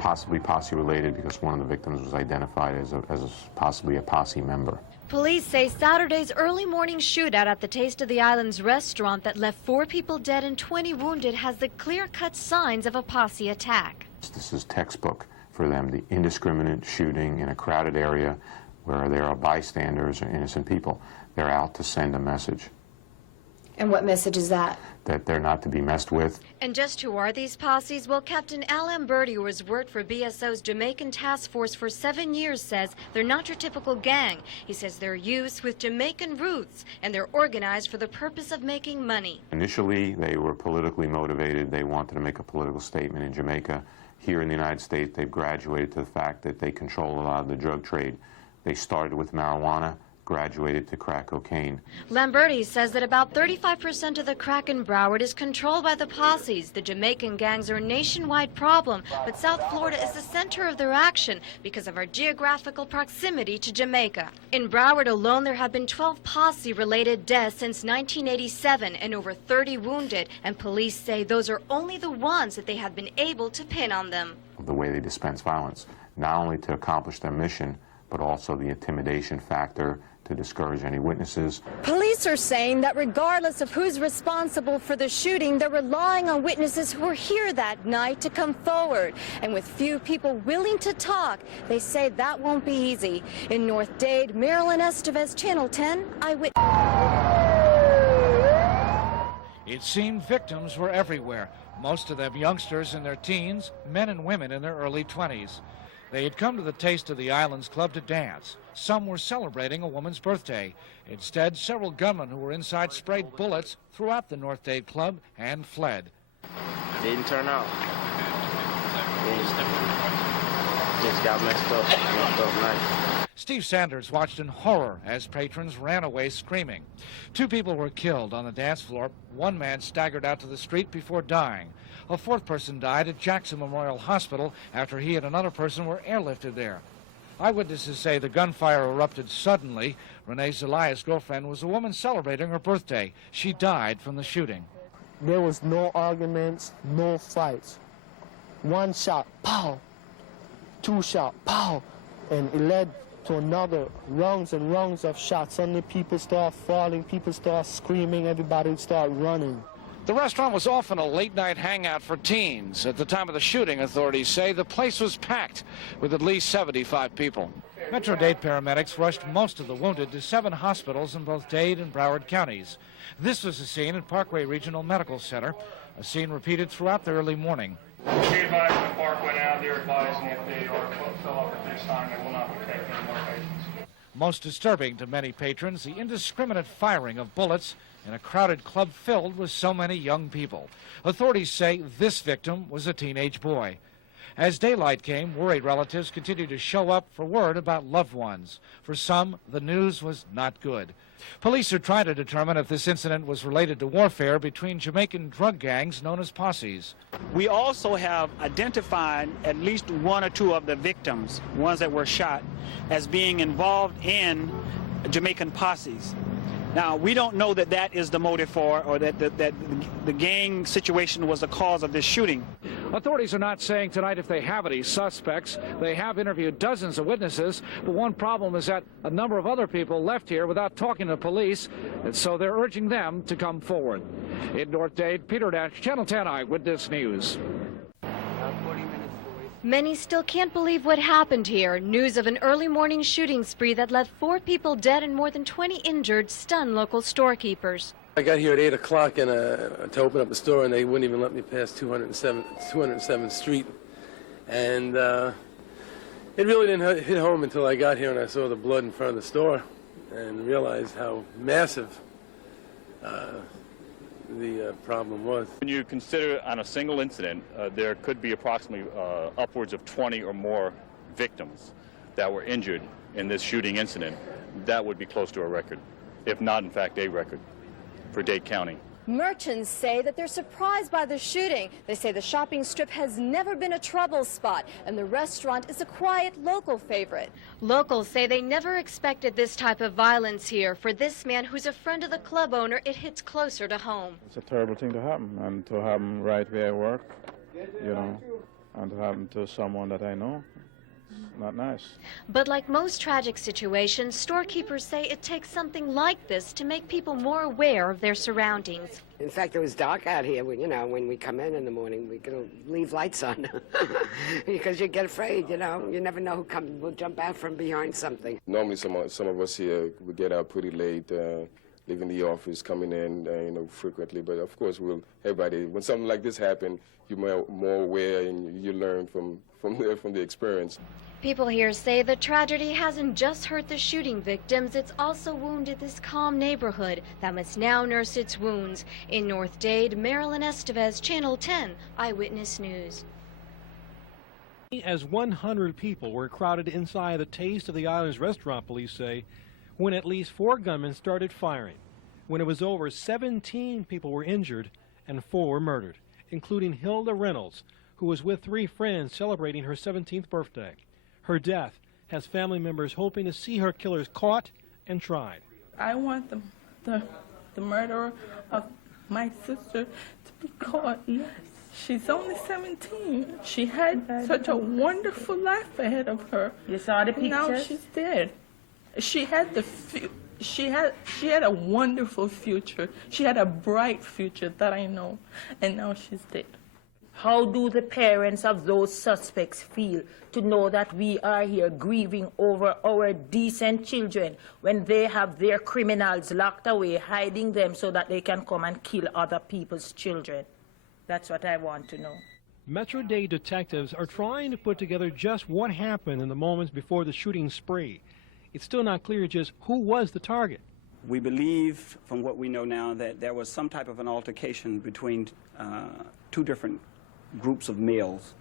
possibly posse-related because one of the victims was identified as possibly a posse member. Police say Saturday's early morning shootout at the Taste of the Islands restaurant that left 4 people dead and 20 wounded has the clear-cut signs of a posse attack. This is textbook for them, the indiscriminate shooting in a crowded area where there are bystanders or innocent people. They're out to send a message. And what message is that? That they're not to be messed with. And just who are these posses? Well, Captain Al Lamberti, who has worked for BSO's Jamaican task force for 7 years, says they're not your typical gang. He says they're youths with Jamaican roots, and they're organized for the purpose of making money. Initially, they were politically motivated. They wanted to make a political statement in Jamaica. Here in the United States, they've graduated to the fact that they control a lot of the drug trade. They started with marijuana, graduated to crack cocaine. Lamberti says that about 35% of the crack in Broward is controlled by the posses. The Jamaican gangs are a nationwide problem, but South Florida is the center of their action because of our geographical proximity to Jamaica. In Broward alone, there have been 12 posse-related deaths since 1987 and over 30 wounded, and police say those are only the ones that they have been able to pin on them. The way they dispense violence, not only to accomplish their mission, but also the intimidation factor to discourage any witnesses. Police are saying that regardless of who's responsible for the shooting, they're relying on witnesses who were here that night to come forward. And with few people willing to talk, they say that won't be easy. In North Dade, Marilyn Estevez, Channel 10 Eyewitness. It seemed victims were everywhere, most of them youngsters in their teens, men and women in their early 20s. They had come to the Taste of the Islands Club to dance. Some were celebrating a woman's birthday. Instead, several gunmen who were inside sprayed bullets throughout the North Dade Club and fled. Didn't turn out. Just got messed up nice. Steve Sanders watched in horror as patrons ran away screaming. 2 people were killed on the dance floor. 1 man staggered out to the street before dying. A 4th person died at Jackson Memorial Hospital after he and another person were airlifted there. Eyewitnesses say the gunfire erupted suddennly. Renee Zelaya's girlfriend was a woman celebrating her birthday. She died from the shooting. There was no arguments, no fights. 1 shot, pow. 2 shot, pow. And it led to another, rounds and rounds of shots. Suddenly people start falling, people start screaming, everybody start running. The restaurant was often a late-night hangout for teens. At the time of the shooting, authorities say the place was packed with at least 75 people. Metro Dade paramedics rushed most of the wounded to 7 hospitals in both Dade and Broward counties. This was the scene at Parkway Regional Medical Center, a scene repeated throughout the early morning. Be advised when the park went out, they're advising if they are fill up at this time, they will not be taking any more patients. Most disturbing to many patrons, the indiscriminate firing of bullets in a crowded club filled with so many young people. Authorities say this victim was a teenage boy. As daylight came, worried relatives continued to show up for word about loved ones. For some, the news was not good. Police are trying to determine if this incident was related to warfare between Jamaican drug gangs known as posses. We also have identified at least 1 or 2 of the victims, ones that were shot, as being involved in Jamaican posses. Now, we don't know that that is the motive for, or that the gang situation was the cause of this shooting. Authorities are not saying tonight if they have any suspects. They have interviewed dozens of witnesses, but one problem is that a number of other people left here without talking to police, and so they're urging them to come forward. In North Dade, Peter Nash, Channel 10 Eyewitness News. Many still can't believe what happened here. News of an early morning shooting spree that left 4 people dead and more than 20 injured stunned local storekeepers. I got here at 8 o'clock and to open up a store, and they wouldn't even let me pass 207th Street. And it really didn't hit home until I got here and I saw the blood in front of the store and realized how massive the problem was. When you consider on a single incident, there could be approximately upwards of 20 or more victims that were injured in this shooting incident. That would be close to a record, if not, in fact, a record for Dade County. Merchants say that they're surprised by the shooting. They say the shopping strip has never been a trouble spot, and the restaurant is a quiet local favorite. Locals say they never expected this type of violence here. For this man, who's a friend of the club owner, it hits closer to home. It's a terrible thing to happen, and to happen right where I work, you know. and it happened to someone that I know. It's not nice. But like most tragic situations, storekeepers say it takes something like this to make people more aware of their surroundings. In fact, it was dark out here. When we come in the morning, we can leave lights on because you get afraid. You never know who will jump out from behind something. Normally, some of us here we get out pretty late, leaving the office, coming in, frequently. But of course, everybody. When something like this happens, you're more aware and you learn from the experience. People here say the tragedy hasn't just hurt the shooting victims, it's also wounded this calm neighborhood that must now nurse its wounds. In North Dade, Marilyn Estevez, Channel 10, Eyewitness News. As 100 people were crowded inside the Taste of the Islands restaurant, police say, when at least 4 gunmen started firing. When it was over, 17 people were injured and 4 were murdered, including Hilda Reynolds, who was with 3 friends celebrating her 17th birthday. Her death has family members hoping to see her killers caught and tried. I want the murderer of my sister to be caught. Yes. She's only 17. She had such a wonderful life ahead of her. You saw the pictures? Now she's dead. She had she had a wonderful future. She had a bright future that I know, and now she's dead. How do the parents of those suspects feel to know that we are here grieving over our decent children when they have their criminals locked away, hiding them so that they can come and kill other people's children? That's what I want to know. Metro Dade detectives are trying to put together just what happened in the moments before the shooting spree. It's still not clear just who was the target. We believe, from what we know now, that there was some type of an altercation between 2 different groups of males.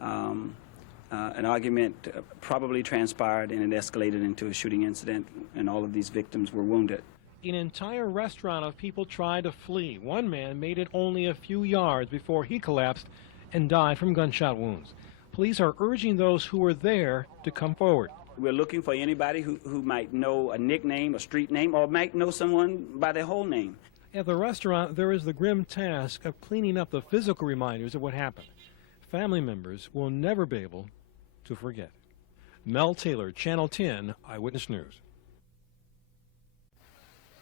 An argument probably transpired and it escalated into a shooting incident, and all of these victims were wounded. An entire restaurant of people tried to flee. One man made it only a few yards before he collapsed and died from gunshot wounds. Police are urging those who were there to come forward. We're looking for anybody who might know a nickname, a street name, or might know someone by their whole name. At the restaurant, there is the grim task of cleaning up the physical reminders of what happened. Family members will never be able to forget. Mel Taylor, Channel 10, Eyewitness News.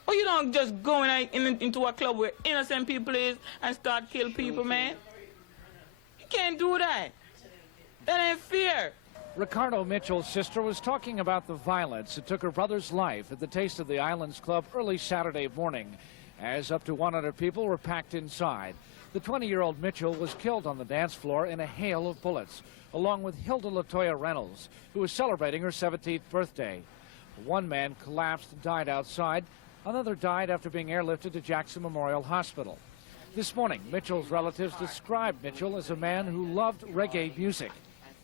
Oh, you don't just go into a club where innocent people is and start kill people, man. You can't do that. That ain't fair. Ricardo Mitchell's sister was talking about the violence that took her brother's life at the Taste of the Islands Club early Saturday morning, as up to 100 people were packed inside. The 20-year-old Mitchell was killed on the dance floor in a hail of bullets, along with Hilda Latoya Reynolds, who was celebrating her 17th birthday. One man collapsed and died outside. Another died after being airlifted to Jackson Memorial Hospital. This morning, Mitchell's relatives described Mitchell as a man who loved reggae music.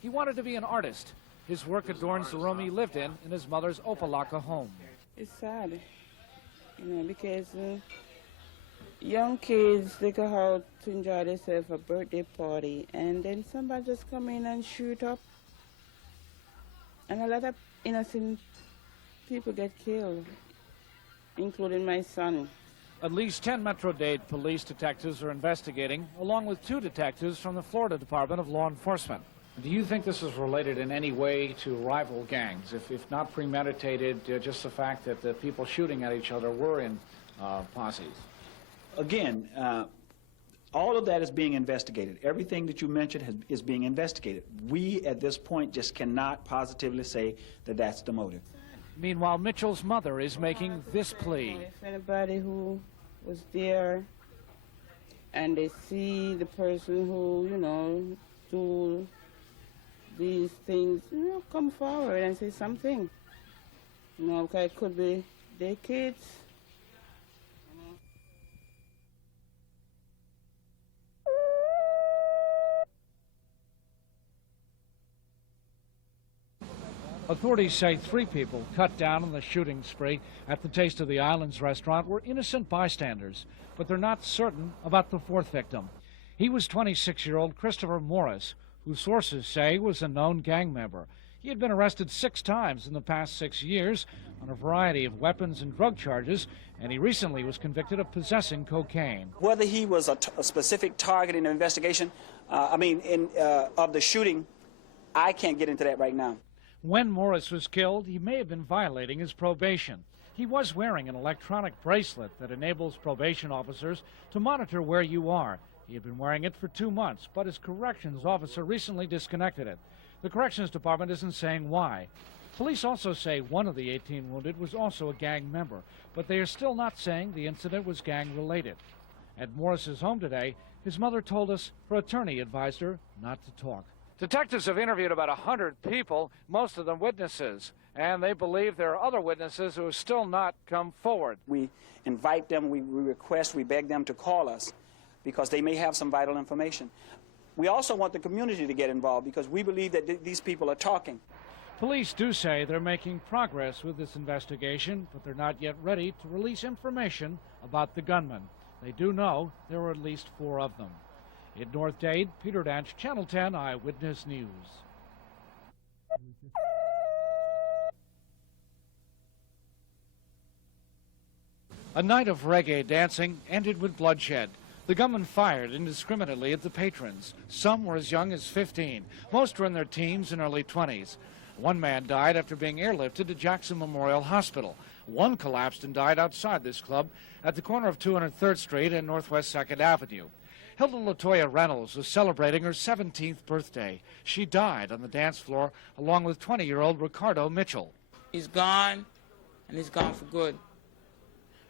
He wanted to be an artist. His work adorns the room he lived in his mother's Opalaka home. It's sad, because young kids, they go out to enjoy themselves a birthday party, and then somebody just come in and shoot up. And a lot of innocent people get killed, including my son. At least 10 Metro Dade police detectives are investigating, along with 2 detectives from the Florida Department of Law Enforcement. Do you think this is related in any way to rival gangs? If not premeditated, just the fact that the people shooting at each other were in posses? Again, all of that is being investigated. Everything that you mentioned is being investigated. We, at this point, just cannot positively say that that's the motive. Meanwhile, Mitchell's mother is making this plea. If anybody who was there and they see the person who, do these things, come forward and say something. Because it could be their kids. Authorities say 3 people cut down in the shooting spree at the Taste of the Islands restaurant were innocent bystanders, but they're not certain about the 4th victim. He was 26-year-old Christopher Morris, who sources say was a known gang member. He had been arrested 6 times in the past 6 years on a variety of weapons and drug charges, and he recently was convicted of possessing cocaine. Whether he was a specific target in the investigation, of the shooting, I can't get into that right now. When Morris was killed, he may have been violating his probation. He was wearing an electronic bracelet that enables probation officers to monitor where you are. He had been wearing it for 2 months, but his corrections officer recently disconnected it. The corrections department isn't saying why. Police also say one of the 18 wounded was also a gang member, but they are still not saying the incident was gang-related. At Morris's home today, his mother told us her attorney advised her not to talk. Detectives have interviewed about 100 people, most of them witnesses, and they believe there are other witnesses who have still not come forward. We invite them, we request, we beg them to call us because they may have some vital information. We also want the community to get involved because we believe that these people are talking. Police do say they're making progress with this investigation, but they're not yet ready to release information about the gunman. They do know there were at least 4 of them. In North Dade, Peter Danch, Channel 10 Eyewitness News. A night of reggae dancing ended with bloodshed. The gunman fired indiscriminately at the patrons. Some were as young as 15. Most were in their teens and early 20s. One man died after being airlifted to Jackson Memorial Hospital. One collapsed and died outside this club at the corner of 203rd Street and Northwest 2nd Avenue. Hilda LaToya Reynolds was celebrating her 17th birthday. She died on the dance floor along with 20-year-old Ricardo Mitchell. He's gone, and he's gone for good.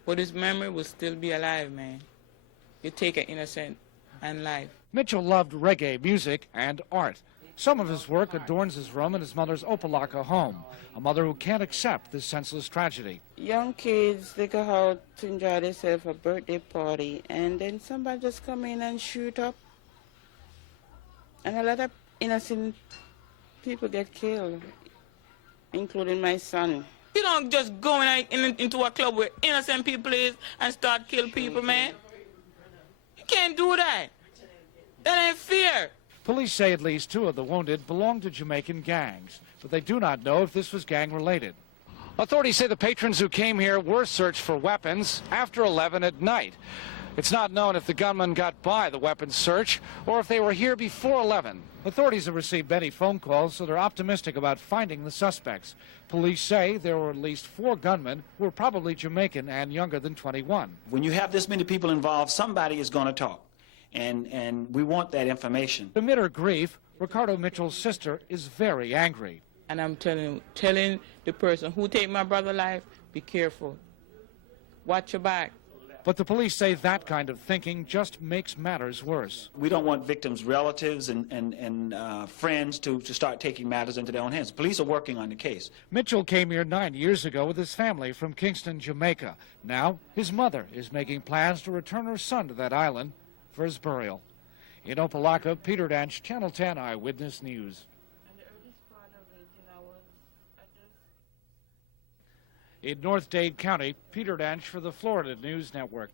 But his memory will still be alive, man. You take an innocent and life. Mitchell loved reggae music and art. Some of his work adorns his room in his mother's Opelika home, a mother who can't accept this senseless tragedy. Young kids, they go out to enjoy themselves a birthday party, and then somebody just come in and shoot up. And a lot of innocent people get killed, including my son. You don't just go into a club where innocent people is and start kill people, man. You can't do that. That ain't fair. Police say at least 2 of the wounded belong to Jamaican gangs, but they do not know if this was gang-related. Authorities say the patrons who came here were searched for weapons after 11 at night. It's not known if the gunman got by the weapons search or if they were here before 11. Authorities have received many phone calls, so they're optimistic about finding the suspects. Police say there were at least 4 gunmen who were probably Jamaican and younger than 21. When you have this many people involved, somebody is going to talk. And we want that information. Amid her grief, Ricardo Mitchell's sister is very angry. And I'm telling the person who take my brother's life, be careful. Watch your back. But the police say that kind of thinking just makes matters worse. We don't want victims' relatives and friends to start taking matters into their own hands. Police are working on the case. Mitchell came here 9 years ago with his family from Kingston, Jamaica. Now his mother is making plans to return her son to that island for his burial. In Opelika, Peter Danch, Channel 10 Eyewitness News. In North Dade County, Peter Danch for the Florida News Network.